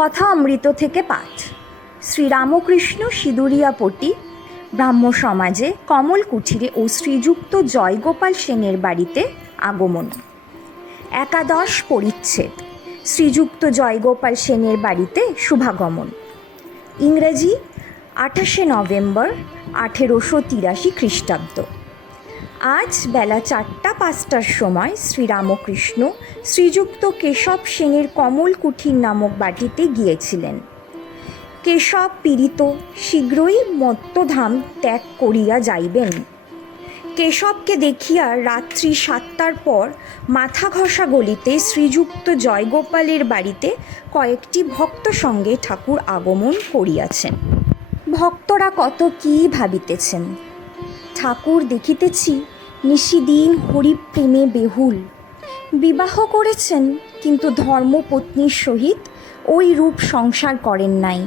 কথা অমৃত থেকে পাঠ। শ্রীরামকৃষ্ণ সিঁদুরিয়াপট্টি ব্রাহ্ম সমাজে কমল কুঠিরে ও শ্রীযুক্ত জয়গোপাল সেনের বাড়িতে আগমন। একাদশ পরিচ্ছেদ। শ্রীযুক্ত জয়গোপাল সেনের বাড়িতে শুভাগমন। ইংরেজি 28 নভেম্বর 1883 খ্রিস্টাব্দ। আজ বেলা 4:05টার সময় শ্রীরামকৃষ্ণ শ্রীযুক্ত কেশব সেনের কমল কুঠির নামক বাটিতে গিয়েছিলেন। কেশব পীড়িত শীঘ্রই মত্তধাম ত্যাগ করিয়া যাইবেন। কেশবকে দেখিয়া রাত্রি 7টার পর মাথা ঘষা গলিতে শ্রীযুক্ত জয়গোপালের বাড়িতে কয়েকটি ভক্ত সঙ্গে ঠাকুর আগমন করিয়াছেন। ভক্তরা কত কী ভাবিতেছেন। ঠাকুর দেখিতেছি নিশিদিন হরিপ্রেমে বেহুল। বিবাহ করেছেন, কিন্তু ধর্মপত্নীর সহিত ওই রূপ সংসার করেন নাই।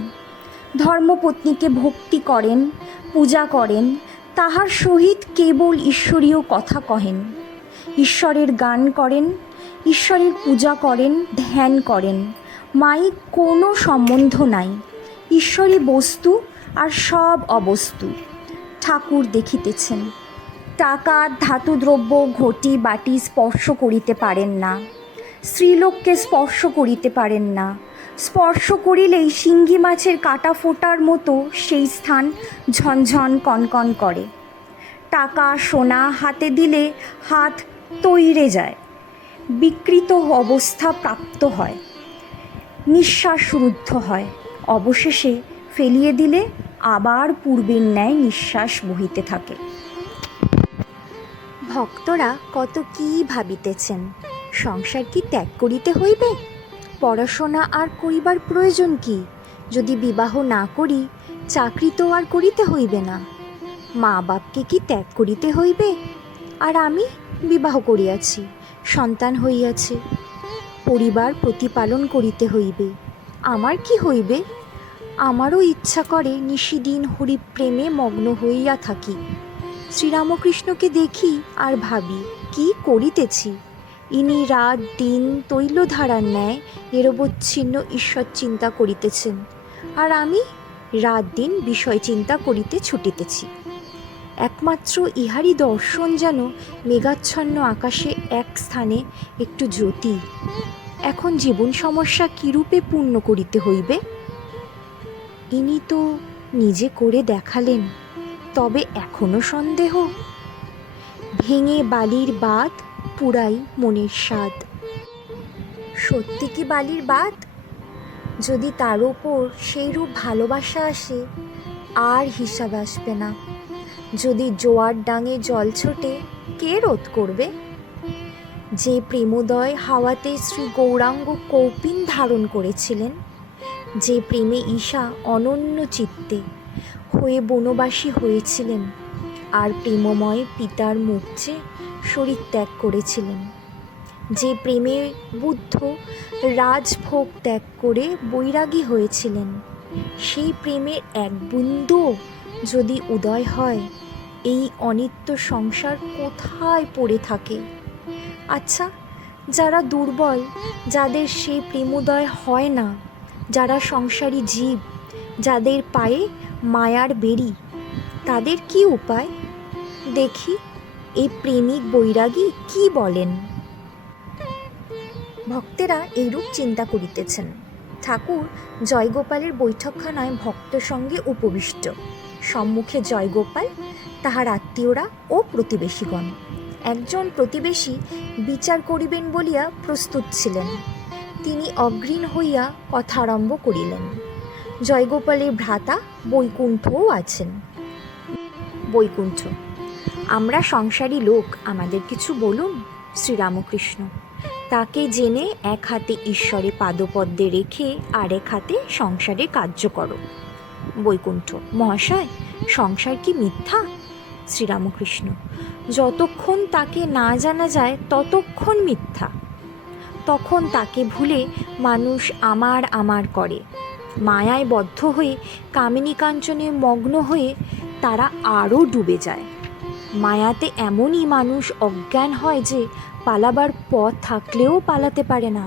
ধর্মপত্নীকে ভক্তি করেন, পূজা করেন, তাহার সহিত কেবল ঈশ্বরীয় কথা কহেন। ঈশ্বরের গান করেন, ঈশ্বরের পূজা করেন, ধ্যান করেন। মায়িক কোনো সম্বন্ধ নাই। ঈশ্বরী বস্তু আর সব অবস্তু। ঠাকুর দেখিতেছেন। টাকা, ধাতুদ্রব্য, ঘটি বাটি স্পর্শ করিতে পারেন না। স্ত্রীলোককে স্পর্শ করিতে পারেন না। স্পর্শ করিলেই শিঙ্গি মাছের কাটা ফোটার মতো সেই স্থান ঝনঝন কনকন করে। টাকা সোনা হাতে দিলে হাত তৈরে যায়, বিকৃত অবস্থা প্রাপ্ত হয়, নিঃশ্বাস রুদ্ধ হয়, অবশেষে ফেলিয়ে দিলে আবার পূর্বের ন্যায় নিঃশ্বাস বহিতে থাকে। ভক্তরা কত কী ভাবিতেছেন। সংসার কি ত্যাগ করিতে হইবে? পড়াশোনা আর করিবার প্রয়োজন কি? যদি বিবাহ না করি, চাকরি তো আর করিতে হইবে না। মা বাপকে কি ত্যাগ করিতে হইবে? আর আমি বিবাহ করিয়াছি, সন্তান হইয়াছে, পরিবার প্রতিপালন করিতে হইবে। আমার কি হইবে? আমারও ইচ্ছা করে নিশিদিন হরিপ্রেমে মগ্ন হইয়া থাকি। শ্রীরামকৃষ্ণকে দেখি আর ভাবি, কি করিতেছি। ইনি রাত দিন তৈলধারার ন্যায় নিরবচ্ছিন্ন ঈশ্বর চিন্তা করিতেছেন, আর আমি রাত দিন বিষয় চিন্তা করিতে ছুটিতেছি। একমাত্র ইহারই দর্শন যেন মেঘাচ্ছন্ন আকাশে এক স্থানে একটু জ্যোতি। এখন জীবন সমস্যা কিরূপে পূর্ণ করিতে হইবে? ইনি তো নিজে করে দেখালেন, তবে এখনো সন্দেহ? ভেঙে বালির বাঁধ, পুরাই মনের স্বাদ। সত্যি কি বালির বাঁধ? যদি তার ওপর সেইরূপ ভালোবাসা আসে, আর হিসাব আসবে না। যদি জোয়ার ডাঙে জল ছোটে, কে রোধ করবে? যে প্রেমোদয় হাওয়াতে শ্রী গৌরাঙ্গ কৌপিন ধারণ করেছিলেন, যে প্রেমে ঈশা অনন্য চিত্তে হয়ে বনবাসী হয়েছিলেন, আর প্রেমময় পিতার মুখ চেয়ে শরীর ত্যাগ করেছিলেন, যে প্রেমে বুদ্ধ রাজভোগ ত্যাগ করে বৈরাগী হয়েছিলেন, সেই প্রেমের এক বিন্দু যদি উদয় হয়, এই অনিত্য সংসার কোথায় পড়ে থাকে? আচ্ছা, যারা দুর্বল, যাদের সেই প্রেমোদয় হয় না, যারা সংসারী জীব, যাদের পায়ে মায়ার বেড়ি, তাদের কি উপায়? দেখি এই প্রেমিক বৈরাগী কি বলেন। ভক্তেরা এইরূপ চিন্তা করিতেছেন। ঠাকুর জয়গোপালের বৈঠকখানায় ভক্ত সঙ্গে উপবিষ্ট। সম্মুখে জয়গোপাল, তাহার আত্মীয়রা ও প্রতিবেশীগণ। একজন প্রতিবেশী বিচার করিবেন বলিয়া প্রস্তুত ছিলেন। তিনি অগ্রীণ হইয়া কথা আরম্ভ করিলেন। জয়গোপালের ভ্রাতা বৈকুণ্ঠও আছেন। বৈকুণ্ঠ: আমরা সংসারী লোক, আমাদের কিছু বলুন। শ্রীরামকৃষ্ণ: তাকে জেনে এক হাতে ঈশ্বরে পাদপদ্মে রেখে আর এক হাতে সংসারে কার্য করো। বৈকুণ্ঠ: মহাশয়, সংসার কি মিথ্যা? শ্রীরামকৃষ্ণ: যতক্ষণ তাকে না জানা যায় ততক্ষণ মিথ্যা। তখন তাকে ভুলে মানুষ আমার আমার করে। মায়ায় বদ্ধ হয়ে কামিনী কাঞ্চনে মগ্ন হয়ে তারা আরও ডুবে যায়। মায়াতে এমনই মানুষ অজ্ঞান হয় যে পালাবার পথ থাকলেও পালাতে পারে না।